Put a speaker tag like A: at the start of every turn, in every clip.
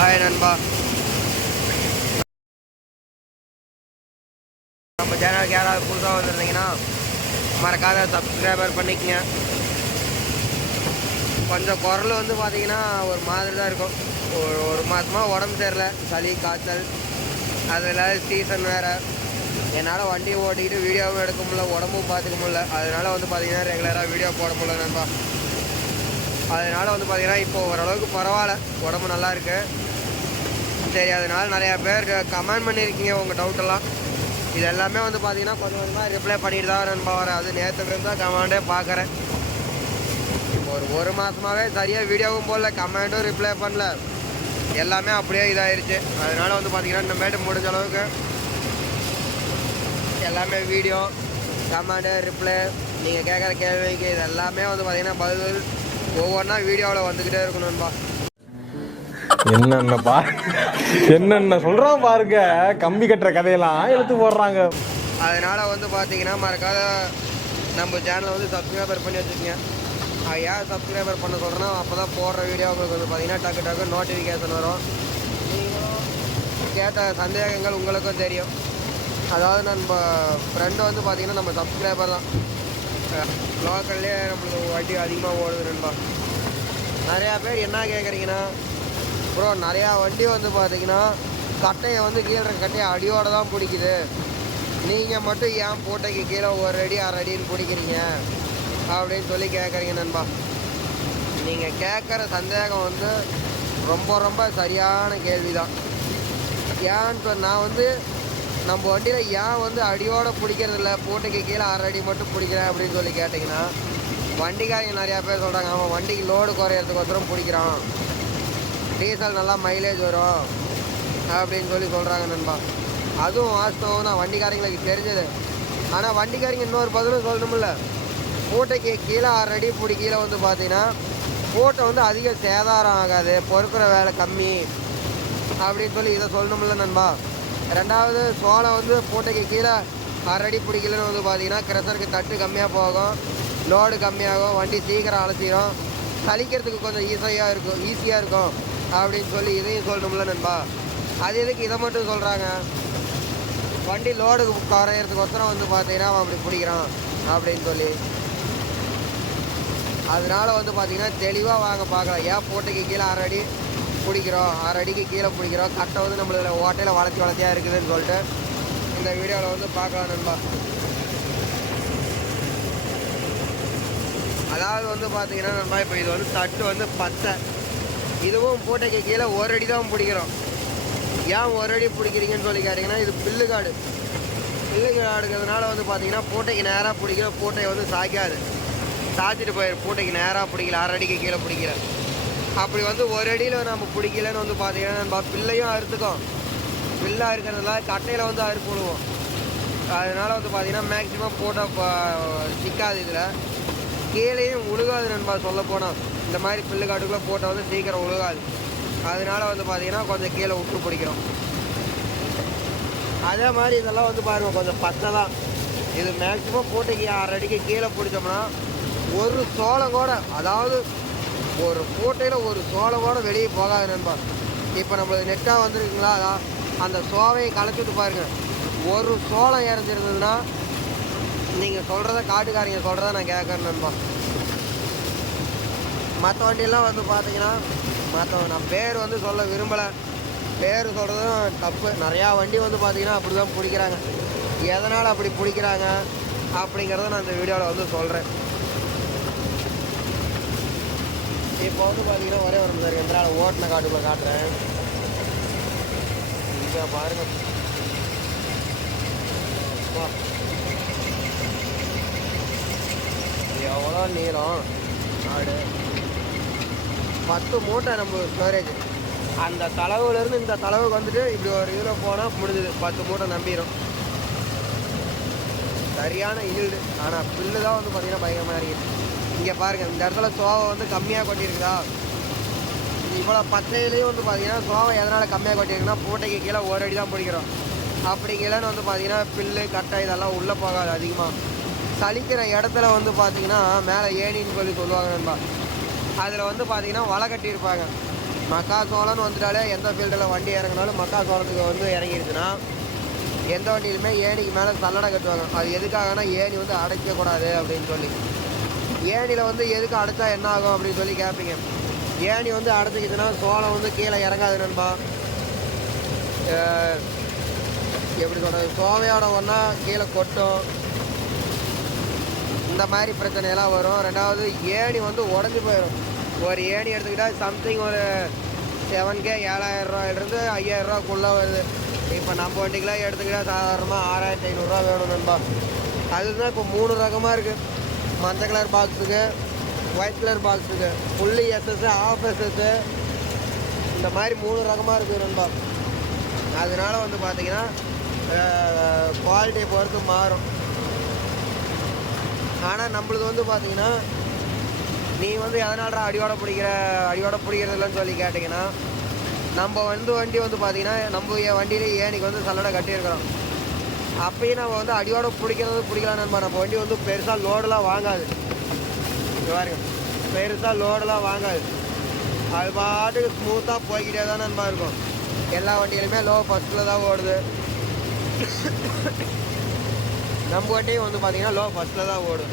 A: பாய் நண்பா. நம்ம சேனலுக்கு யாராவது புதுசாக வந்திருந்தீங்கன்னா மறக்காத சப்ஸ்கிரைபர் பண்ணிக்கங்க. கொஞ்சம் குரல் வந்து பார்த்தீங்கன்னா ஒரு மாதிரி தான் இருக்கும். ஒரு ஒரு மாதமாக உடம்பு சரியில்ல. சளி காய்ச்சல். அது இல்லாத சீசன் வேறு. என்னால் வண்டி ஓட்டிக்கிட்டு வீடியோவும் எடுக்க முடியல உடம்பும் பார்த்துக்க முடியல. அதனால் வந்து பார்த்தீங்கன்னா ரெகுலராக வீடியோ போட முடியல நண்பா. அதனால் வந்து பார்த்தீங்கன்னா இப்போ ஓரளவுக்கு பரவாயில்ல. உடம்பு நல்லா இருக்குது சரி அதனால் நிறையா பேர் கமெண்ட் பண்ணியிருக்கீங்க உங்கள் டவுட்டெல்லாம் இது எல்லாமே வந்து பார்த்தீங்கன்னா கொஞ்சம் கொஞ்சமாக ரிப்ளை பண்ணிட்டு தான் நண்பா. வரேன் அது நேற்று தான் கமெண்டே பார்க்குறேன். இப்போ ஒரு ஒரு மாதமாகவே சரியாக வீடியோவும் போடல கமெண்ட்டும் ரிப்ளை பண்ணல. எல்லாமே அப்படியே இதாயிருச்சு. அதனால வந்து பார்த்தீங்கன்னா இந்த முடிஞ்ச அளவுக்கு எல்லாமே வீடியோ கமெண்டு ரிப்ளை நீங்கள் கேட்குற கேள்விக்கு இது எல்லாமே வந்து பார்த்தீங்கன்னா பதில் ஒவ்வொன்றா வீடியோவில் வந்துக்கிட்டே இருக்கணும்பா
B: என்னென்ன பா என்னென்ன சொல்றான் பாருங்க. கம்பி கட்டுற கதையெல்லாம் எடுத்து போடுறாங்க.
A: அதனால வந்து பார்த்தீங்கன்னா மறக்காத நம்ம சேனலை வந்து சப்ஸ்கிரைபர் பண்ணி வச்சுக்கோங்க. அது ஏன் சப்ஸ்கிரைபர் பண்ண சொல்கிறேன்னா அப்போ தான் போடுற வீடியோ உங்களுக்கு வந்து பார்த்தீங்கன்னா டக்கு டக்கு நோட்டிஃபிகேஷன் வரும். நீங்களும் கேட்ட சந்தேகங்கள் உங்களுக்கும் தெரியும். அதாவது நம்ம ஃப்ரெண்டு வந்து பார்த்திங்கன்னா நம்ம சப்ஸ்கிரைபர் தான். லோக்கல்லே நம்மளுக்கு வண்டி அதிகமாக ஓடுது நண்பா. நிறையா பேர் என்ன கேட்குறீங்கன்னா ப்ரோ நிறையா வண்டி வந்து பார்த்தீங்கன்னா கட்டையை வந்து கீழே கட்டையை அடியோட தான் பிடிக்குது. நீங்கள் மட்டும் ஏன் பூட்டைக்கு கீழே ஒரு அடி அரை அடின்னு பிடிக்கிறீங்க? அப்படின்னு சொல்லி கேட்குறீங்க நண்பா. நீங்கள் கேட்குற சந்தேகம் வந்து ரொம்ப ரொம்ப சரியான கேள்வி தான் ஏன்னு நான் வந்து நம்ம வண்டியில் ஏன் வந்து அடியோடு பிடிக்கிறதில்ல போட்டைக்கு கீழே அரை அடி மட்டும் பிடிக்கிறேன் அப்படின்னு சொல்லி கேட்டிங்கன்னா வண்டிக்காரங்க நிறையா பேர் சொல்கிறாங்க அவன் வண்டிக்கு லோடு குறையிறதுக்கு ஒருத்தரம் பிடிக்கிறான். டீசல் நல்லா மைலேஜ் வரும் அப்படின்னு சொல்லி சொல்கிறாங்க நண்பா. அதுவும் வாஸ்தவம் நான் வண்டிக்காரங்களுக்கு தெரிஞ்சது. ஆனால் வண்டிக்காரங்க இன்னொரு பதிலும் சொல்லணும்ல. மூட்டைக்கு கீழே ஆறு அடி பிடி கீழே வந்து பார்த்தீங்கன்னா மூட்டை வந்து அதிக சேதாரம் ஆகாது. பொறுக்கிற வேலை கம்மி அப்படின்னு சொல்லி இதை சொல்லணும்ல நண்பா. ரெண்டாவது சோளம் வந்து மூட்டைக்கு கீழே அரை அடி பிடிக்கலன்னு வந்து பார்த்தீங்கன்னா கிரசருக்கு தட்டு கம்மியாக போகும். லோடு கம்மியாகும். வண்டி சீக்கிரம் அலசிடும் கழிக்கிறதுக்கு கொஞ்சம் ஈஸியாக இருக்கும். ஈஸியாக இருக்கும். அப்படின்னு சொல்லி இதையும் சொல்லணும்ல நண்பா. அது எதுக்கு இதை மட்டும் சொல்கிறாங்க வண்டி லோடு குறையிறதுக்கு வந்து பார்த்தீங்கன்னா அவன் அப்படி பிடிக்கிறான் அப்படின்னு சொல்லி. அதனால் வந்து பார்த்திங்கன்னா தெளிவாக வாங்க பார்க்கலாம். ஏன் போட்டைக்கு கீழே அரை அடி பிடிக்கிறோம்? அரை அடிக்கு கீழே பிடிக்கிறோம். கட்டை வந்து நம்மளோட ஓட்டையில் வளர்ச்சி வளர்த்தியாக இருக்குதுன்னு சொல்லிட்டு இந்த வீடியோவில் வந்து பார்க்கலாம் நண்பா. அதாவது வந்து பார்த்தீங்கன்னா நண்பா இப்போ இது வந்து தட்டு வந்து பச்சை. இதுவும் பூட்டைக்கு கீழே ஒரு அடி தான் பிடிக்கிறோம். ஏன் ஒரு அடி பிடிக்கிறீங்கன்னு சொல்லி கேட்டிங்கன்னா இது பில்லு காடு. பில்லு வந்து பார்த்தீங்கன்னா போட்டைக்கு நேராக பிடிக்கிற பூட்டை வந்து சாய்க்காது. சாய்ச்சிட்டு போயிடும் பூட்டைக்கு நேராக பிடிக்கல அரை அடிக்கு கீழே பிடிக்கல. அப்படி வந்து ஒரு அடியில் நம்ம பிடிக்கலன்னு வந்து பார்த்தீங்கன்னா நம்ம பில்லையும் அறுத்துக்கும். பில்லாக இருக்கிறதுனால கட்டையில் வந்து அறுப்பு விடுவோம் வந்து பார்த்திங்கன்னா மேக்ஸிமம் போட்டால் சிக்காது இதில். கீழேயும் உழுகாது நண்பா சொல்ல போனால் இந்த மாதிரி பில்லு காட்டுக்குள்ளே போட்டால் வந்து சீக்கிரம் உழுகாது. அதனால வந்து பார்த்தீங்கன்னா கொஞ்சம் கீழே விட்டு பிடிக்கிறோம். அதே மாதிரி இதெல்லாம் வந்து பாருங்கள் கொஞ்சம் பச்சை தான் இது மேக்ஸிமம் போட்டுக்கு அரை அடிக்கு கீழே பிடிச்சோம்னா ஒரு சோளம் கூட அதாவது ஒரு பூட்டையில் ஒரு சோளம் கூட வெளியே போகாது நண்பா. இப்போ நம்மளுக்கு நெட்டாக வந்துருக்குங்களா? அதான் அந்த சோவையை களைச்சிட்டு பாருங்கள் ஒரு சோளம் இறந்துருந்ததுன்னா நீங்கள் சொல்கிறத காட்டுக்காரங்க சொல்கிறத நான் கேட்குறேன் நண்பா. மற்ற வண்டியெல்லாம் வந்து பார்த்தீங்கன்னா மற்ற நான் பேர் வந்து சொல்ல விரும்பலை. பேர் சொல்கிறதும் தப்பு. நிறையா வண்டி வந்து பார்த்தீங்கன்னா அப்படி தான் பிடிக்கிறாங்க. எதனால் அப்படி பிடிக்கிறாங்க அப்படிங்கிறத நான் இந்த வீடியோவில் வந்து சொல்கிறேன் இப்போ வந்து பார்த்தீங்கன்னா ஒரே ஒரு நிமிஷம் எந்திரால ஓட்டின காட்டுக்குள்ள காட்டுறேன். இங்கே பாருங்க. எவ்வளோ நீளம்? ஆடு. பத்து மூட்டை நம்ம ஸ்டோரேஜ் அந்த தளவுலேருந்து இந்த தளவுக்கு வந்துட்டு இப்படி ஒரு இதில் போனால் முடிஞ்சுது. பத்து மூட்டை நம்பிடும் சரியான ஈல்டு ஆனால் பில்லு தான் வந்து பார்த்தீங்கன்னா பயங்கரமாக இருக்குது இங்கே பாருங்கள் இந்த இடத்துல சோவை வந்து கம்மியாக கொட்டியிருக்குதா? இவ்வளோ பச்சையிலையும் வந்து பார்த்தீங்கன்னா சோவை எதனால் கம்மியாக கொட்டியிருக்குன்னா பூட்டைக்கு கீழே ஒரு அடி தான் பிடிக்கிறோம். அப்படி கீழேன்னு வந்து பார்த்தீங்கன்னா பில்லு கட்டை இதெல்லாம் உள்ளே போகாது அதிகமாக சலிக்கிற இடத்துல வந்து பார்த்தீங்கன்னா மேலே ஏணின்னு சொல்லி சொல்லுவாங்க நண்பா. அதில் வந்து பார்த்தீங்கன்னா வலை கட்டியிருப்பாங்க. மக்காசோளம்னு வந்துட்டாலே எந்த ஃபீல்டில் வண்டி இறங்கினாலும் மக்காசோளத்துக்கு வந்து இறங்கிருச்சுன்னா எந்த வண்டியிலுமே ஏணிக்கு மேலே சல்லடை கட்டுவாங்க. அது எதுக்காகனா ஏணி வந்து அடைக்கக்கூடாது அப்படின்னு சொல்லி. ஏணியில் வந்து எதுக்கு அடைச்சா என்ன ஆகும் அப்படின்னு சொல்லி கேட்பீங்க ஏணி வந்து அடைச்சிக்கிச்சுன்னா சோளம் வந்து கீழே இறங்காது நண்பா. எப்படி சொல்கிறது சோவையோட ஒன்றா கீழே கொட்டும். இந்த மாதிரி பிரச்சனையெல்லாம் வரும். ரெண்டாவது ஏணி வந்து உடஞ்சி போயிடும் ஒரு ஏணி எடுத்துக்கிட்டால் சம்திங் ஒரு செவன் கே ஏழாயிரரூவாயிலிருந்து ஐயாயிரரூவாக்குள்ளே ஐயாயிரம் ரூபாக்குள்ளே வருது. இப்போ நம்ம வண்டிக்கெலாம் எடுத்துக்கிட்டால் சாதாரணமாக ஆறாயிரத்தி ஐநூறுரூவா வேணும் நண்பா. அதுதான் இப்போ மூணு ரகமாக இருக்குது மஞ்சள் கலர் பாக்ஸுக்கு ஒயிட் கலர் பாக்ஸுக்கு ஃபுல்லி எஸ்எஸ்ஸு ஆஃப் எஸ்எஸ்ஸு இந்த மாதிரி மூணு ரகமாக இருக்குது நண்பா. அதனால வந்து பார்த்திங்கன்னா குவாலிட்டியை பொறுத்து மாறும். ஆனால் நம்மளுது வந்து பார்த்தீங்கன்னா நீ வந்து எதனால்டா அடியோட பிடிக்கிற அடியோட பிடிக்கிறதில்லன்னு சொல்லி கேட்டிங்கன்னா நம்ம வந்து வண்டி வந்து பார்த்தீங்கன்னா நம்ம என் வண்டியிலே ஏனிக்கு வந்து சல்லடை கட்டியிருக்கிறோம்? அப்பயும் நம்ம வந்து அடியோட பிடிக்கிறது பிடிக்கலாம் நம்ம வண்டி வந்து பெருசாக லோடெலாம் வாங்காது. பாருங்க. பெருசாக லோடெலாம் வாங்காது. அது பாட்டுக்கு ஸ்மூத்தாக போய்கிட்டே தான் நண்பா இருக்கும். எல்லா வண்டியிலுமே லோ ஃபஸ்ட்டில் தான் ஓடுது. நம்ம வண்டியும் வந்து பார்த்தீங்கன்னா லோ ஃபஸ்ட்டில் தான் ஓடும்.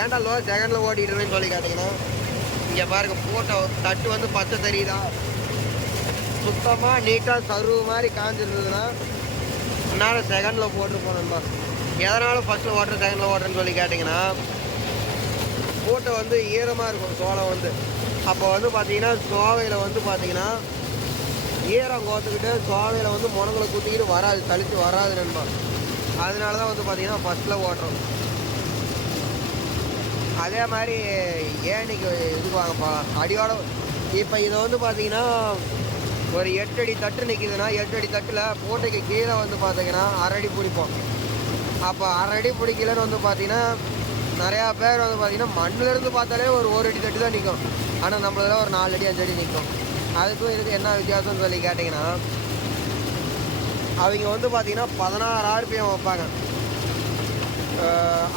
A: ஏன்டா லோ செகண்டில் ஓட்டிட்டுருன்னு சொல்லி கேட்டிங்கன்னா இங்கே பாருங்க போட்டோ தட்டு வந்து பச்சை தெரியுதா? சுத்தமாக நீட்டாக சருவு மாதிரி காஞ்சிருந்ததுன்னா என்னால் செகண்டில் போட்டு போனோம்பா எதனால ஃபஸ்ட்டில் ஓட்டுற செகண்டில் ஓட்டுறேன்னு சொல்லி கேட்டிங்கன்னா பூட்டை வந்து ஈரமாக இருக்கும் சோளம் வந்து. அப்போ வந்து பார்த்தீங்கன்னா சோவையில் வந்து பார்த்தீங்கன்னா ஈரம் கோத்துக்கிட்டு சோவையில் வந்து முனங்களை குத்திக்கிட்டு வராது தளித்து வராது நண்பா. அதனால தான் வந்து பார்த்திங்கன்னா ஃபஸ்ட்டில் ஓட்டுறோம். அதே மாதிரி ஏன் இது வாங்க போகலாம் அடியோட இப்போ இதை வந்து பார்த்தீங்கன்னா ஒரு எட்டு அடி தட்டு நிற்கிதுன்னா எட்டு அடி தட்டில் பூட்டைக்கு கீழே வந்து பார்த்தீங்கன்னா அரை அடி பிடிப்போம். அப்போ அரை அடி பிடிக்கலன்னு வந்து பார்த்தீங்கன்னா நிறையா பேர் வந்து பார்த்திங்கன்னா மண்ணிலேருந்து பார்த்தாலே ஒரு ஒரு அடி தட்டு தான் நிற்கும் ஆனால் நம்மளதில் ஒரு நாலு அடி அஞ்சு அடி நிற்கும் அதுக்கும் இதுக்கு என்ன வித்தியாசம்னு சொல்லி கேட்டிங்கன்னா அவங்க வந்து பார்த்தீங்கன்னா பதினாறு ஆர்பிஎம் வைப்பாங்க.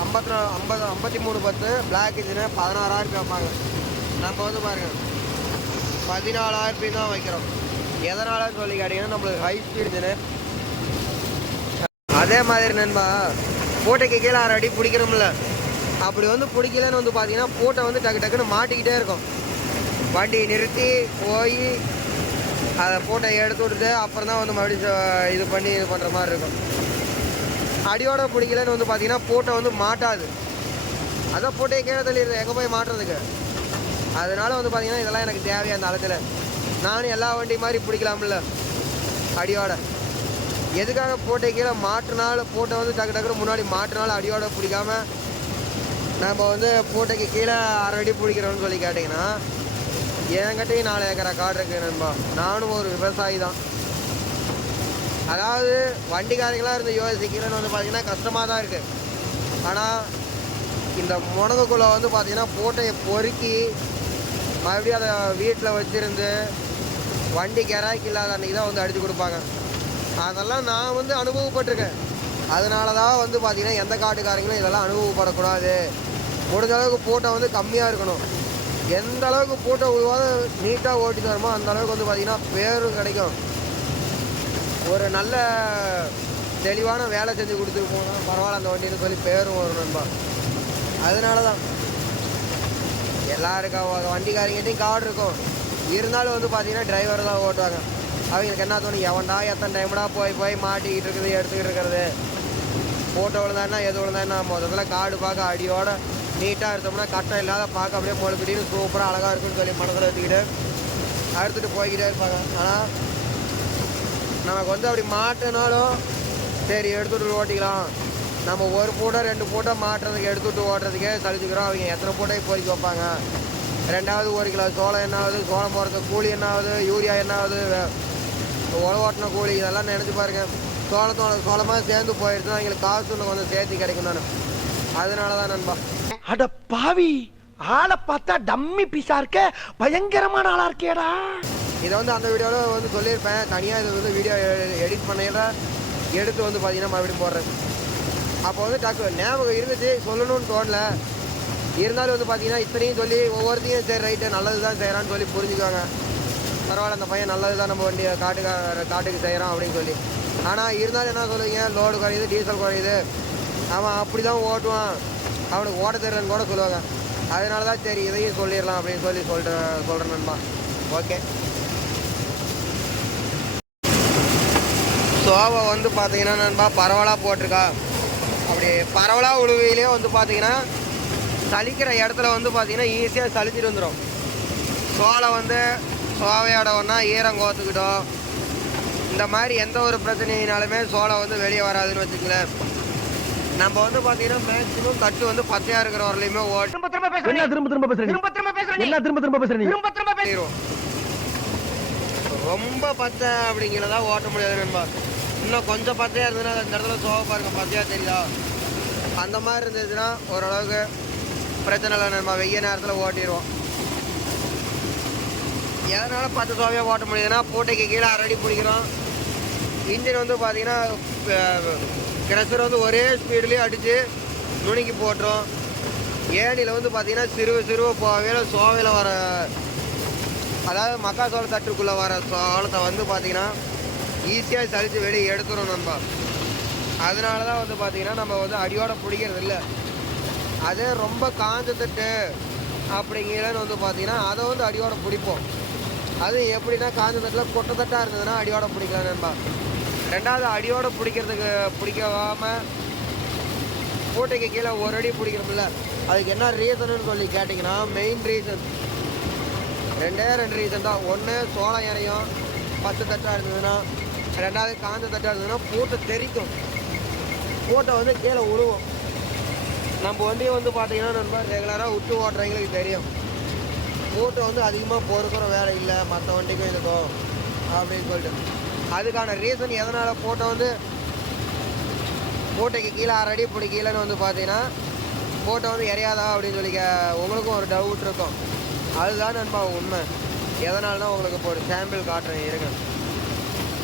A: ஐம்பத்தி நாலு ஐம்பது ஐம்பத்தி மூணு பத்து பிளாக் இன்ஜினு பதினாறு ஆர்பிஎம் வைப்பாங்க. நம்ம வந்து பாருங்கள் பதினாலு ஆர்பிஎம் தான் வைக்கிறோம். எதனால் சொல்லி கேட்டிங்கன்னா நம்மளுக்கு ஹை ஸ்பீட் இன்ஜினு அதே மாதிரி நண்பா பூட்டைக்கு கீழே ஆறு அடி பிடிக்கிறோம்ல அப்படி வந்து பிடிக்கலன்னு வந்து பார்த்தீங்கன்னா பூட்டை வந்து டக்கு டக்குன்னு மாட்டிக்கிட்டே இருக்கும். வண்டி நிறுத்தி போய் அதை பூட்டை எடுத்து விட்டுட்டு அப்புறம் தான் வந்து மறுபடியும் இது பண்ணி இது பண்ணுற மாதிரி இருக்கும். அடியோட பிடிக்கலன்னு வந்து பார்த்தீங்கன்னா பூட்டை வந்து மாட்டாது. அதான் பூட்டையை கீழே தள்ளிடுது எங்கே போய் மாட்டுறதுக்கு? அதனால வந்து பார்த்தீங்கன்னா இதெல்லாம் எனக்கு தேவையா அந்த அளத்தில் நானும் எல்லா வண்டி மாதிரி பிடிக்கலாம்ல அடியோட. எதுக்காக போட்டை கீழே மாட்டினாலும் போட்டை வந்து டக்கு டக்குனு முன்னாடி மாட்டினாலும் அடியோட பிடிக்காம நம்ம வந்து போட்டைக்கு கீழே அரை அடி பிடிக்கிறோம்னு சொல்லி கேட்டிங்கன்னா என்கிட்டயும் நாலு ஏக்கரை காடு இருக்கு நண்பா. நானும் ஒரு விவசாயி தான். அதாவது வண்டிக்காரங்களாக இருந்து யோசிக்கிறேன்னு வந்து பார்த்தீங்கன்னா கஷ்டமாக தான் இருக்குது ஆனால் இந்த முனகுக்குள்ளே வந்து பார்த்தீங்கன்னா பூட்டையை பொறுக்கி மறுபடியும் அதை வீட்டில் வச்சுருந்து வண்டி கிராக்கி இல்லாத அன்றைக்கி தான் வந்து அடித்து கொடுப்பாங்க. அதெல்லாம் நான் வந்து அனுபவப்பட்டிருக்கேன். அதனால தான் வந்து பார்த்திங்கன்னா எந்த காட்டுக்காரங்களும் இதெல்லாம் அனுபவப்படக்கூடாது. முடிஞ்ச அளவுக்கு பூட்டை வந்து கம்மியாக இருக்கணும். எந்த அளவுக்கு பூட்டை நீட்டாக ஓட்டி தருமோ அந்த அளவுக்கு வந்து பார்த்தீங்கன்னா பேரும் கிடைக்கும். ஒரு நல்ல தெளிவான வேலை செஞ்சு கொடுத்துட்டு போனால் பரவாயில்ல அந்த வண்டின்னு சொல்லி பேரும் வரும் நண்பா. அதனால தான் எல்லாருக்கும் வண்டிக்காரங்கிட்டையும் கார்டு இருக்கும். இருந்தாலும் வந்து பார்த்தீங்கன்னா டிரைவர் தான் ஓட்டுவாங்க. அவங்களுக்கு என்ன தோணும்? எவன்டா எத்தனை டைம்டா போய் போய் மாட்டிக்கிட்டு இருக்குது எடுத்துக்கிட்டு இருக்கிறது? ஃபோட்டோ விழுந்தாருன்னா எது விழுந்தாருன்னா முதல்ல கார்டு பார்க்க அடியோட நீட்டாக இருந்தோம்னா கட்டம் இல்லாத பார்க்க அப்படியே முழுக்கிட்டு சூப்பராக அழகாக இருக்குன்னு சொல்லி மனசில் வச்சுக்கிட்டு அடுத்துட்டு போய்கிட்டே இருப்பாங்க. ஆனால் நமக்கு வந்து அப்படி மாட்டினாலும் சரி எடுத்துட்டு ஓட்டிக்கலாம். நம்ம ஒரு பூட்டை ரெண்டு பூட்டை மாட்டுறதுக்கு எடுத்துகிட்டு ஓட்டுறதுக்கே சலிச்சுக்கிறோம். அவங்க எத்தனை பூட்டை பொறிக்க வைப்பாங்க? ரெண்டாவது ஒரு கிலோ சோளம் என்ன ஆகுது? சோளம் போடுறதுக்கு கூலி என்ன ஆகுது? யூரியா என்ன ஆகுது? வே- உழவு ஓட்டின கூலி இதெல்லாம் நினச்சி பாருங்கள் சோளத்தோட சோளமாக சேர்ந்து போயிடுச்சுன்னா எங்களுக்கு காசு இன்னும் கொஞ்சம் சேர்த்து கிடைக்கும் நான் அதனால தான் நண்பா
C: அட பாவி ஆளை பார்த்தா டம்மி பீஸா இருக்க பயங்கரமான ஆளா இருக்கேடா.
A: இதை வந்து அந்த வீடியோவில் வந்து சொல்லியிருப்பேன். தனியாக இது வந்து வீடியோ எடிட் பண்ணையில எடுத்து வந்து பார்த்தீங்கன்னா மறுபடியும் போடுறேன். அப்போ வந்து டக்கு ஞாபகம் இருந்துச்சு சொல்லணும்னு தோணல. இருந்தாலும் வந்து பார்த்தீங்கன்னா இத்தனையும் சொல்லி ஒவ்வொருத்தையும் சரி ரைட்டு நல்லது தான் செய்கிறான்னு சொல்லி புரிஞ்சுக்குவாங்க. பரவாயில்ல அந்த பையன் நல்லது தான் நம்ம வண்டி காட்டுக்கு காட்டுக்கு செய்கிறோம் அப்படின்னு சொல்லி. ஆனால் இருந்தாலும் என்ன சொல்லுவீங்க? லோடு குறையுது டீசல் குறையுது. அவன் அப்படி தான் ஓட்டுவான். அவனுக்கு ஓட்ட தெரியலன்னு கூட சொல்லுவாங்க. அதனால தான் சரி இதையும் சொல்லிடலாம் அப்படின்னு சொல்லி சொல்கிறேன் சொல்கிறேன் நண்பா. ஓகே. சோவை வந்து பார்த்தீங்கன்னா நண்பா பரவலாக போட்டிருக்கா. அப்படி பரவலாக உழுவையிலே வந்து பார்த்தீங்கன்னா சலிக்கிற இடத்துல வந்து பார்த்தீங்கன்னா ஈஸியாக சளிச்சிட்டு வந்துடும் சோளை வந்து சோவையோட ஒன்றா ஈரம் கோத்துக்கிட்டோம். இந்த மாதிரி எந்த ஒரு பிரச்சனையினாலுமே சோளம் வந்து வெளியே வராதுன்னு வச்சுங்களேன் நம்ம வந்து பார்த்தீங்கன்னா மேக்ஸிமம் தட்டு வந்து பச்சையாக இருக்கிற வரலையுமே ஓட்டு
C: திரும்ப திரும்ப பேசுறேன் என்ன திரும்ப திரும்ப பேசுறேன் திரும்ப திரும்ப பேசுறேன் என்ன திரும்ப திரும்ப பேசுறேன் திரும்ப திரும்ப
A: பண்ணிடுவோம் ரொம்ப பச்சை அப்படிங்கிறதா ஓட்ட முடியாது நண்பா. இன்னும் கொஞ்சம் பச்சையாக இருந்ததுன்னா அந்த இடத்துல சோவை பாருங்க பச்சையாக தெரியுதா? அந்த மாதிரி இருந்துச்சுன்னா ஓரளவுக்கு பிரச்சனை இல்லை நண்பா. வெய்ய நேரத்தில் ஓட்டிடுவோம். எதனால பத்து சோவையாக ஓட்ட முடியுதுன்னா பூட்டைக்கு கீழே அரடி பிடிக்கிறோம். இன்ஜின் வந்து பார்த்தீங்கன்னா கிரஷர் வந்து ஒரே ஸ்பீட்லேயே அடித்து நுணுக்கி போட்டுரும். ஏனியில் வந்து பார்த்தீங்கன்னா சிறுவ சிறுவ போவையில் சோவையில் வர அதாவது மக்காசோள தட்டுக்குள்ளே வர சோளத்தை வந்து பார்த்தீங்கன்னா ஈஸியாக சலித்து வெளியே எடுத்துரும் நம்ம. அதனால தான் வந்து பார்த்திங்கன்னா நம்ம வந்து அடியோட பிடிக்கிறது இல்லை அதே ரொம்ப காஞ்ச தட்டு அப்படிங்கிறன்னு வந்து பார்த்திங்கன்னா அதை வந்து அடியோட பிடிப்போம். அது எப்படின்னா காஞ்ச தட்டில் கொட்டை தட்டாக இருந்ததுன்னா அடியோட பிடிக்கலாம் நண்பா. ரெண்டாவது அடியோட பிடிக்கிறதுக்கு பிடிக்காம மூட்டைக்கு கீழே ஒரு அடி பிடிக்கிறோம்ல அதுக்கு என்ன ரீசனுன்னு சொல்லி கேட்டிங்கன்னா மெயின் ரீசன் ரெண்டே ரெண்டு ரீசன் தான். ஒன்று சோளம் இறையும் பத்து தட்டாக இருந்ததுன்னா ரெண்டாவது காஞ்ச தட்டாக இருந்ததுன்னா பூட்டை தெரிக்கும். பூட்டை வந்து கீழே விழுவோம் நம்ம வண்டியை வந்து பார்த்தீங்கன்னா நம்ம ரெகுலராக விட்டு ஓட்டுறவங்களுக்கு தெரியும். பூட்டை வந்து அதிகமாக பொறுக்கிற வேலை இல்லை. மற்ற வண்டிக்கும் இருக்கும். அப்படின்னு சொல்லிட்டு. அதுக்கான ரீசன் எதனால் ஃபோட்டோ வந்து பூட்டைக்கு கீழே அரை அடி இப்படி கீழேன்னு வந்து பார்த்தீங்கன்னா ஃபோட்டோ வந்து எரியாதா அப்படின்னு சொல்லி உங்களுக்கும் ஒரு டவுட் இருக்கும். அதுதான் நண்பா உண்மை. எதனால்னா உங்களுக்கு இப்போ ஒரு சாம்பிள் காட்டுறேன் இருங்க.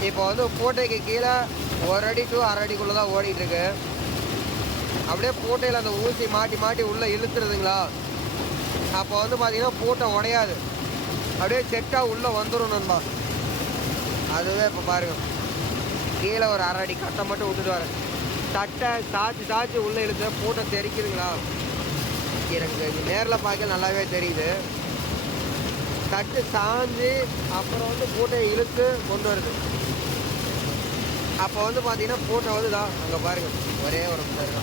A: இப்போ வந்து பூட்டைக்கு கீழே ஒரு அடி டு அரை அடிக்குள்ளே தான் ஓடிட்டுருக்கு. அப்படியே பூட்டையில் அந்த ஊசி மாட்டி மாட்டி உள்ளே இழுத்துறதுங்களா அப்போ வந்து பார்த்தீங்கன்னா பூட்டை உடையாது. அப்படியே செட்டாக உள்ளே வந்துடும் நண்பா. அதுவே இப்போ பாருங்கள் கீழே ஒரு அரை அடி கட்டை மட்டும் விட்டுட்டு வரேன் தட்டை சாய்ச்சி சாய்ச்சி உள்ளே இழுத்து பூட்டை தெரிக்குதுங்களா? எனக்கு நேரில் பார்க்க நல்லாவே தெரியுது. தட்டு சாஞ்சு அப்புறம் வந்து பூட்டையை இழுத்து கொண்டு வருது. அப்போ வந்து பார்த்தீங்கன்னா பூட்டை வந்து தான் அங்கே பாருங்கள் ஒரே ஒரு பாருங்க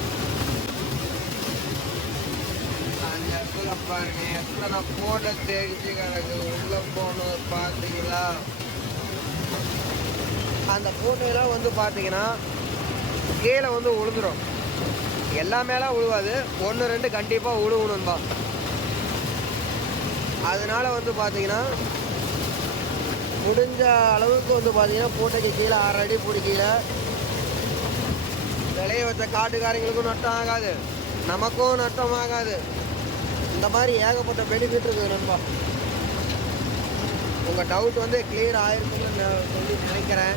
A: அந்த இடத்துல பாருங்க எத்தனை ஃபோட்டோ தெரிஞ்சு கிடக்கு. உள்ளே போனது பார்த்தீங்களா அந்த பூட்டையெல்லாம் வந்து பார்த்தீங்கன்னா கீழே வந்து உழுந்துடும் எல்லாமேலாம் உழுவாது. ஒன்று ரெண்டு கண்டிப்பாக உழுவணும்பா அதனால் வந்து பார்த்தீங்கன்னா முடிஞ்ச அளவுக்கு வந்து பார்த்தீங்கன்னா பூட்டைக்கு கீழே ஆறு அடி பிடிக்கல விளைய வச்ச காட்டுக்காரங்களுக்கும் நட்டம் ஆகாது. நமக்கும் நட்டம் ஆகாது. இந்த மாதிரி ஏகப்பட்ட பெனிஃபிட் இருக்குது நண்பா. உங்கள் டவுட் வந்து கிளியர் ஆயிருக்குன்னு நான் சொல்லி நினைக்கிறேன்.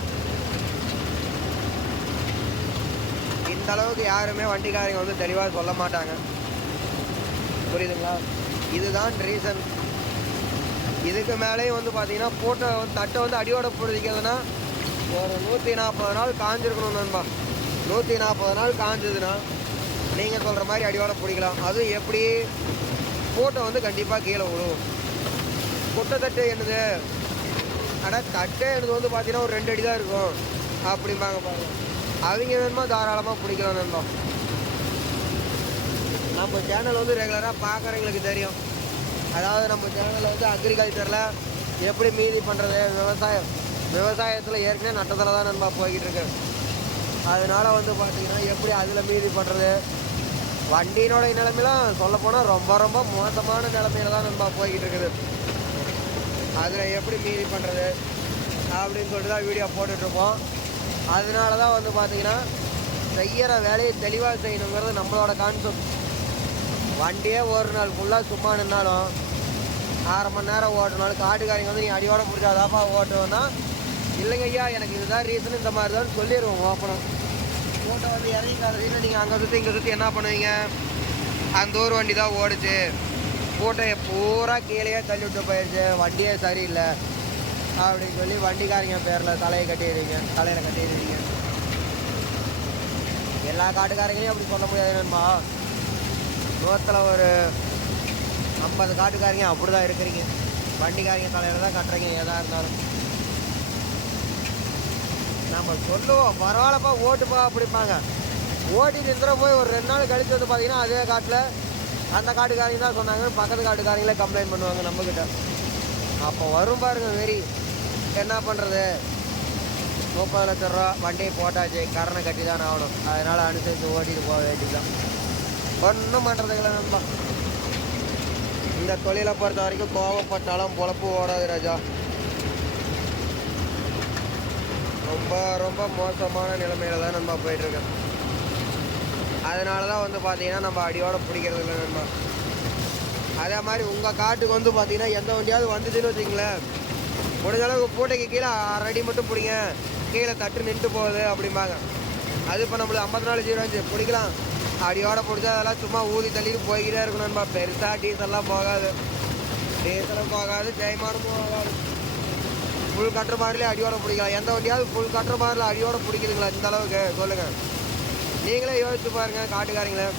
A: இந்த அளவுக்கு யாருமே வண்டிக்காரங்க வந்து தெளிவாக சொல்ல மாட்டாங்க. புரியுதுங்களா? இதுதான் ரீசன் இதுக்கு மேலேயும் வந்து பார்த்தீங்கன்னா போட்டோ தட்டை வந்து அடியோட பிடிக்கிறதுனா ஒரு நூற்றி நாற்பது நாள் காஞ்சிருக்கணும் நண்பா. நூற்றி நாற்பது நாள் காஞ்சதுன்னா நீங்கள் சொல்கிற மாதிரி அடியோட பிடிக்கலாம். அதுவும் எப்படி? ஃபோட்டோ வந்து கண்டிப்பாக கீழே விழுவும் மொத்த தட்டு என்னது? ஆனால் தட்டை எனக்கு வந்து பார்த்தீங்கன்னா ஒரு ரெண்டு அடி தான் இருக்கும். அப்படிம்பாங்க பாருங்க. அவங்க வேணுமா தாராளமாக பிடிக்கலாம் நண்பா. நம்ம சேனல் வந்து ரெகுலராக பார்க்குறவங்களுக்கு தெரியும். அதாவது நம்ம சேனலில் வந்து அக்ரிகல்ச்சரில் எப்படி மீதி பண்ணுறது விவசாயம். விவசாயத்தில் ஏற்கனவே நட்டத்தில் தான் நண்பா போய்கிட்டு இருக்கு. அதனால வந்து பார்த்தீங்கன்னா எப்படி அதில் மீதி பண்ணுறது வண்டியினோட நிலைமையெல்லாம் சொல்லப்போனால் ரொம்ப ரொம்ப மோசமான நிலைமையில தான் நண்பா போய்கிட்டு இருக்குது. அதில் எப்படி மீறி பண்ணுறது அப்படின்னு சொல்லிட்டு தான் வீடியோ போட்டுட்ருப்போம் அதனால தான் வந்து பார்த்திங்கன்னா செய்கிற வேலையை தெளிவாக செய்யணுங்கிறது நம்மளோட கான்செப்ட் வண்டியே ஒரு நாள் ஃபுல்லாக சும்மா நின்னாலும் அரை மணி நேரம் ஓட்டினாலும் காட்டுக்காரங்க வந்து நீ அடியோட பிடிச்சாதாப்பா ஓட்டுவோன்னா இல்லைங்க ஐயா எனக்கு இதுதான் ரீசன் இந்த மாதிரி தான் சொல்லிடுவோம் ஓப்பனம் ஓட்ட வந்து இறங்கி கதையில் நீங்கள் அங்கே சுற்றி இங்கே சுற்றி என்ன பண்ணுவீங்க? அந்த ஒரு வண்டி தான் ஓடுச்சு. பூட்டையை பூரா கீழேயே தள்ளி விட்டு போயிடுச்சு வண்டியே சரியில்லை. அப்படின்னு சொல்லி வண்டிக்காரங்க பேரில் தலையை கட்டிடுறீங்க. தலையில் கட்டிடுறீங்க. எல்லா காட்டுக்காரங்களையும் அப்படி சொல்ல முடியாது நண்பா. நூற்றில் ஒரு ஐம்பது காட்டுக்காரங்க அப்படி தான் இருக்கிறீங்க. வண்டிக்காரங்க தலையில் தான் கட்டுறீங்க எதாக இருந்தாலும். நம்ம சொல்லுவோம் பரவாயில்லப்பா ஓட்டுப்பா அப்படிப்பாங்க ஓட்டி நிறுத்துற போய் ஒரு ரெண்டு நாள் கழித்து வந்து பார்த்தீங்கன்னா அதே காட்டில் அந்த காட்டுக்காரங்க தான் சொன்னாங்க. பக்கத்து காட்டுக்காரங்களே கம்ப்ளைண்ட் பண்ணுவாங்க நம்மக்கிட்ட அப்போ வரும் பாருங்க வெறி. என்ன பண்ணுறது முப்பது லட்ச ரூபா வண்டியை போட்டாச்சு. கரணை கட்டி தான் ஆகணும். அதனால் அனுசரித்து ஓட்டிட்டு போக வேண்டியதுதான். ஒன்றும் பண்ணுறதுக்கு நண்பா. இந்த தொழிலை பொறுத்த வரைக்கும் கோவப்பட்டாலும் பொழப்பு ஓடாது ராஜா. ரொம்ப ரொம்ப மோசமான நிலைமையில தான் நம்ம போயிட்டுருக்கேன் அதனால தான் வந்து பார்த்தீங்கன்னா நம்ம அடியோடு பிடிக்கிறது இல்லை நண்பா. அதே மாதிரி உங்கள் காட்டுக்கு வந்து பார்த்தீங்கன்னா எந்த வண்டியாவது வந்துச்சுன்னு வச்சுங்களேன் முடிஞ்ச அளவுக்கு பூட்டைக்கு கீழே அரை அடி மட்டும் பிடிங்க. கீழே தட்டு நின்று போகுது அப்படிம்பாங்க. அது இப்போ நம்மளுக்கு ஐம்பத்தி நாலு ஜீரோ அஞ்சு. பிடிக்கலாம். அடியோட பிடிச்சா அதெல்லாம் சும்மா ஊதி தள்ளிட்டு போய்கிட்டே இருக்கணும்பா பெருசாக டீசல்லாம் போகாது. டீசலும் போகாது ஜெயமானும் போகாது ஃபுல் கட்டுற மாதிரிலே அடியோட பிடிக்கலாம். எந்த வண்டியாவது ஃபுல் கட்டுற மாதிரில அடியோட பிடிக்குதுங்களா? இந்த அளவுக்கு. சொல்லுங்கள் நீங்களே யோசிச்சு பாருங்கள் காட்டுக்காரங்களே.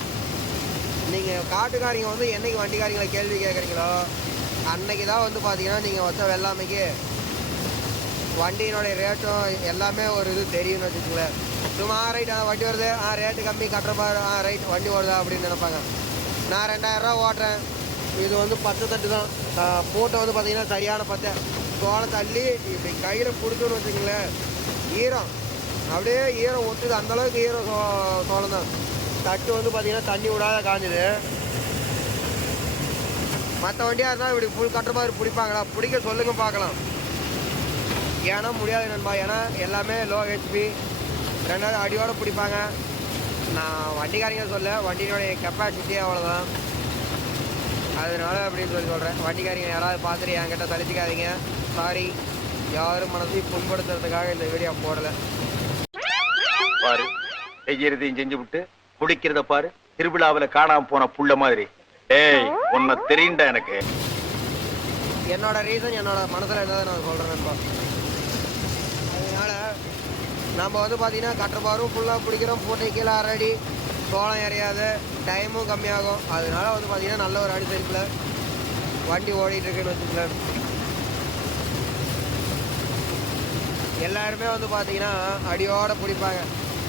A: நீங்கள் காட்டுக்காரங்க வந்து என்னைக்கு வண்டிக்காரங்களை கேள்வி கேட்குறீங்களோ அன்னைக்கு தான் வந்து பார்த்தீங்கன்னா நீங்கள் வச்ச வெள்ளாமைக்கு வண்டியினுடைய ரேட்டும் எல்லாமே ஒரு இது தெரியும்னு வச்சுக்கோங்களேன். சும்மா ரைட் வண்டி வருது. ஆ ரேட்டு கம்மி கட்டுற மாதிரி ஆ ரைட் வண்டி வருதா? அப்படின்னு நினைப்பாங்க. நான் ரெண்டாயிரரூவா ஓட்டுறேன். இது வந்து பத்து தட்டு தான். போட்டை வந்து பார்த்தீங்கன்னா சரியான பத்தை. தோலை தள்ளி இப்படி கையில் பிடிச்சோன்னு வச்சுக்கோங்களேன். ஈரம். அப்படியே ஈரம் ஒட்டுது அந்த அளவுக்கு ஈரம் சோ- சோளம் தான் தட்டு வந்து பார்த்தீங்கன்னா தண்ணி விடாத காஞ்சுது. மற்ற வண்டியாக இருந்தால் இப்படி ஃபுல் கட்டுற மாதிரி பிடிப்பாங்களா? பிடிக்க சொல்லுங்க பார்க்கலாம். ஏன்னா முடியாது நண்பா. ஏன்னா எல்லாமே லோ ஹெச்பி ரெண்டாவது அடியோட பிடிப்பாங்க. நான் வண்டிக்காரங்க சொல்ல வண்டியினுடைய கெப்பாசிட்டி அவ்வளோதான் அதனால அப்படின்னு சொல்லி சொல்கிறேன் வண்டிக்காரங்க யாராவது பார்த்துட்டு என்கிட்ட தளிச்சிக்காதீங்க சாரி யாரும் மனசையும் புண்படுத்துறதுக்காக இந்த வீடியோ போடலை.
D: பாரு. செய்யறதையும் செஞ்சு விட்டு குடிக்கிறத பாரு. திருவிழாவுல காணாம போன புள்ள மாதிரி. ஏய் உன்னை தெரியுண்டா எனக்கு.
A: என்னோட ரீசன் என்னோட மனசுல என்னதான் நான் சொல்றேன் நண்பா. அதனால நம்ம வந்து பாத்தீங்கன்னா கட்டுப்பாரும் ஃபுல்லா பிடிக்கிறோம் பூட்டை கீழே அரை சோளம் எறையாது டைமும் கம்மியாகும். அதனால வந்து பாத்தீங்கன்னா நல்ல ஒரு அடி அனுசரிப்பில் வண்டி ஓடிட்டு இருக்குன்னு வச்சுக்கலேன் எல்லாருமே வந்து பார்த்தீங்கன்னா அடியோட பிடிப்பாங்க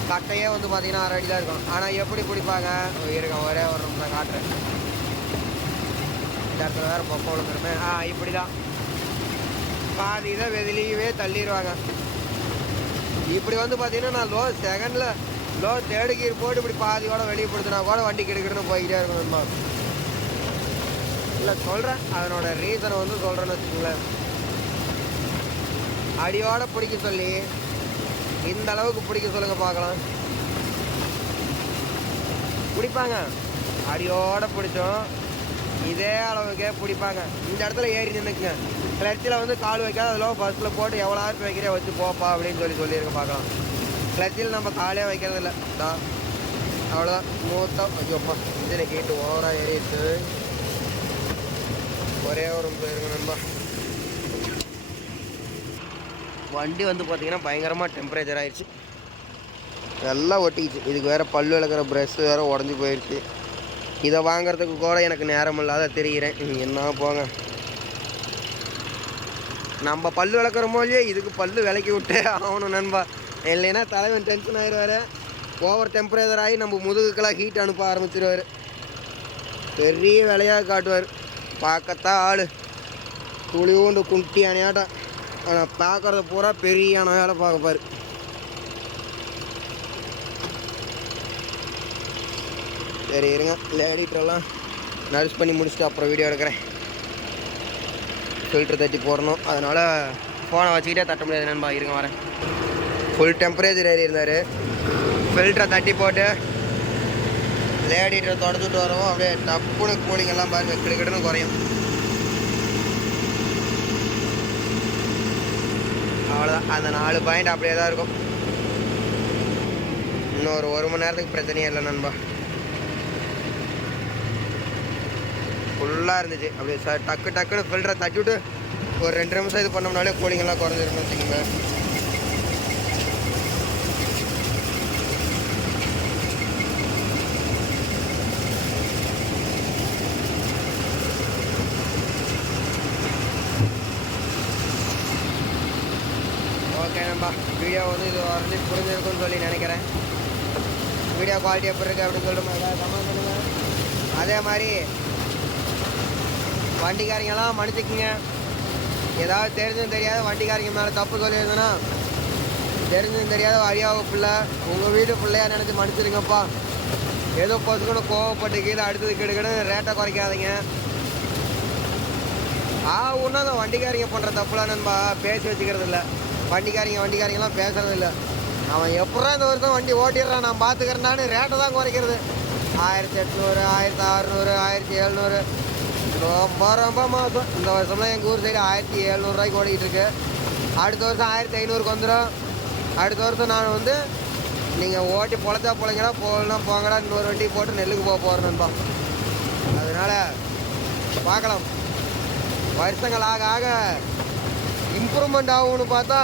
A: கட்டையே வந்து பார்த்தீங்கன்னா அரை அடி தான் இருக்கும். ஆனால் எப்படி பிடிப்பாங்க? இருக்க ஒரே ஒரு நிமிஷம் காட்டுறேன். இந்த இடத்துல வேறு பொப்பை விழுந்துருமே ஆ இப்படி தான் பாதி இதை வெளியவே தள்ளிடுவாங்க இப்படி வந்து பார்த்தீங்கன்னா நான் லோ செகண்டில் லோ தேர்டு கீர் போட்டு இப்படி பாதியோட வெளியே கொடுத்துனா கூட வண்டி கெடுக்கணும்னு போய்கிட்டே இருக்கணும்மா இல்லை சொல்கிறேன் அதனோட ரீசனை வந்து சொல்கிறேன்னு வச்சுக்கோங்களேன். அடியோட பிடிக்க சொல்லி இந்த அளவுக்கு பிடிக்க சொல்லுங்க பார்க்கலாம். பிடிப்பாங்க. அடியோட பிடிச்சோம். இதே அளவுக்கே பிடிப்பாங்க. இந்த இடத்துல ஏறி நின்றுக்குங்க கிளர்ச்சியில் வந்து கால் வைக்காத அதில் பஸ்ஸில் போட்டு எவ்வளோ ஆர்பி வைக்கிறே வச்சு போப்பா அப்படின்னு சொல்லி சொல்லியிருக்க பார்க்கலாம். கிளர்ச்சியில் நம்ம காலே வைக்கிறது இல்லை. தான் அவ்வளோதான் மூத்தம். ஐயோப்பா. இதில் கேட்டு ஓவராக ஏறிட்டு ஒரே ஒரு நிமிஷம் நண்பா. வண்டி வந்து பார்த்தீங்கன்னா பயங்கரமாக டெம்பரேச்சர் ஆயிடுச்சு நல்லா ஒட்டிக்கிச்சு. இதுக்கு வேறு பல்லு விளக்குற ப்ரெஷ் வேறு உடஞ்சி போயிடுச்சு இதை வாங்குறதுக்கு கூட எனக்கு நேரம் இல்லாத தெரிகிறேன் என்ன போங்க. நம்ம பல்லு விளக்குறோமோ இல்லையோ இதுக்கு பல்லு விளக்கி விட்டே ஆகணும் நண்பா. இல்லைன்னா தலைவன் டென்ஷன் ஆயிடுவார் ஓவர் டெம்பரேச்சர் ஆகி நம்ம முதுகுக்கெல்லாம் ஹீட் அனுப்ப ஆரம்பிச்சிருவார். பெரிய விலையாக காட்டுவார். பார்க்கத்தான் ஆள். துளிவுண்டு குட்டி அணையாட்டம். ஆனால் பார்க்குறத பூரா பெரிய வேலை பார்க்கப்பார் சரி இருங்க. லேடிட்டெல்லாம் நர்ஸ் பண்ணி முடிச்சுட்டு அப்புறம் வீடியோ எடுக்கிறேன். ஃபில்டர் தட்டி போடணும். அதனால் ஃபோனை வச்சுக்கிட்டே தட்ட முடியாது நண்பா. இருங்க வரேன். ஃபுல் டெம்பரேச்சர் ஏறி இருந்தார். ஃபில்டரை தட்டி போட்டு லேடிட்டரை தொடச்சுட்டு வரவும். அப்படியே டப்புனு கூலிங் எல்லாம் பாருங்க. கிடுக்கிடுன்னு குறையும். அவ்வளோதான் அந்த நாலு பாயிண்ட் அப்படியே தான் இருக்கும். இன்னும் ஒரு ஒரு மணி நேரத்துக்கு பிரச்சனையே இல்லை நண்பா. ஃபுல்லாக இருந்துச்சு. அப்படியே சார் டக்கு டக்குன்னு ஃபில்டரை தட்டி விட்டு ஒரு ரெண்டு நிமிஷம் இது பண்ணோம்னாலே கூலிங்கெல்லாம் குறைஞ்சிருக்குன்னு வச்சுக்கோங்க ஓகே நண்பா. வீடியோ வந்து இது வந்து புரிஞ்சிருக்கும்னு சொல்லி நினைக்கிறேன். வீடியோ குவாலிட்டி எப்படி இருக்குது அப்படின்னு சொல்லிட்டு கமெண்ட் பண்ணுங்கள் அதே மாதிரி வண்டிக்காரங்கெல்லாம் மன்னிச்சுக்குங்க. ஏதாவது தெரிஞ்சும் தெரியாத வண்டிக்காரங்க மேலே தப்பு சொல்லியிருந்தேன்னா தெரிஞ்சும் தெரியாத அழியாவு பிள்ளை உங்கள் வீட்டு பிள்ளையாக நினச்சி மன்னிச்சிருங்கப்பா ஏதோ பொசுக்கணும் கோவப்பட்டு கீழே அடுத்தது கெடுக்கணும் ரேட்டை குறைக்காதீங்க. ஆ ஒன்றும் அந்த வண்டிக்காரங்க பண்ணுற தப்புலாம் நண்பா பேசி வச்சுக்கிறது இல்லை வண்டிக்காரங்க வண்டிக்காரங்கெல்லாம் பேசுறது இல்லை. அவன் எப்படா இந்த வருஷம் வண்டி ஓட்டிடுறான்? நான் பார்த்துக்கிறேன்னு ரேட்டை தான் குறைக்கிறது. ஆயிரத்தி எட்நூறு ஆயிரத்தி அறநூறு ஆயிரத்தி எழுநூறு. ரொம்ப ரொம்ப மோசம். இந்த வருஷம்லாம் எங்கள் ஊர் சைடு ஆயிரத்தி எழுநூறுவாய்க்கு ஓடிக்கிட்டு இருக்கு. அடுத்த வருஷம் ஆயிரத்தி ஐநூறுக்கு வந்துடும் அடுத்த வருஷம் நான் வந்து நீங்கள் ஓட்டி பொழைச்சா பொழைங்கடா போகலன்னா போங்கடா இன்னொரு வண்டி போட்டு நெல்லுக்கு போக போகிறேன் நண்பா. அதனால் பார்க்கலாம். வருஷங்கள் ஆக ஆக இம்ப்ரூவ்மெண்ட் ஆகும்னு பார்த்தா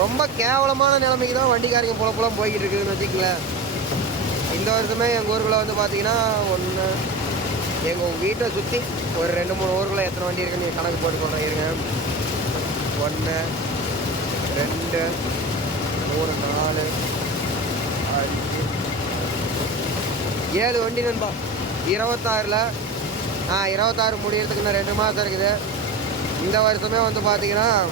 A: ரொம்ப கேவலமான நிலைமைக்கு தான் வண்டிக்காரங்க புலப்புலம் போய்கிட்டு இருக்குதுன்னு வச்சுக்கங்களேன் இந்த வருஷமே எங்கள் ஊருக்குள்ளே வந்து பார்த்தீங்கன்னா ஒன்று எங்கள் வீட்டை சுற்றி ஒரு ரெண்டு மூணு ஊருக்குள்ளே எத்தனை வண்டி இருக்குன்னு நீங்கள் கணக்கு போட்டு சொல்கிறேன் இருங்க. ஒன்று ரெண்டு மூணு நாலு அஞ்சு ஏழு வண்டி நண்பா. இருபத்தாறில் ஆ இருபத்தாறு முடியறதுக்கு இன்னும் ரெண்டு மாதம் இருக்குது. இந்த வருஷமே வந்து பார்த்தீங்கன்னா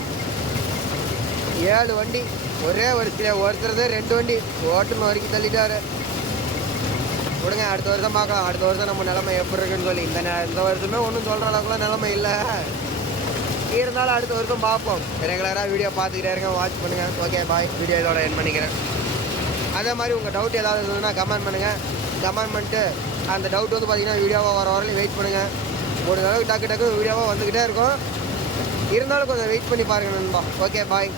A: ஏழு வண்டி ஒரே வருஷத்தில் ஒருத்தரது ரெண்டு வண்டி ஓட்டுன்னு வரைக்கும் தள்ளிட்டாரு. விடுங்க அடுத்த வருஷம் பார்க்கலாம். அடுத்த வருஷம் நம்ம நிலைமை எப்படி இருக்குன்னு சொல்லி. இந்த நே- இந்த வருஷமே ஒன்றும் சொல்கிற அளவுக்குலாம் நிலமை இல்லை. இருந்தாலும் அடுத்த வருஷம் பார்ப்போம். ரெகுலராக வீடியோ பார்த்துக்கிட்டே இருங்க வாட்ச் பண்ணுங்கள் ஓகே பாய் வீடியோ இதோட என் பண்ணிக்கிறேன். அதே மாதிரி உங்கள் டவுட் ஏதாவது இருந்ததுன்னா கமெண்ட் பண்ணுங்கள் கமெண்ட் பண்ணிட்டு அந்த டவுட் வந்து பார்த்தீங்கன்னா வீடியோவாக வர வரலையும் வெயிட் பண்ணுங்கள் ஒரு அளவுக்கு டக்கு டக்கு வீடியோவாக வந்துக்கிட்டே இருக்கும். இருந்தாலும் கொஞ்சம் வெயிட் பண்ணி பாருங்க நண்பா. Okay bye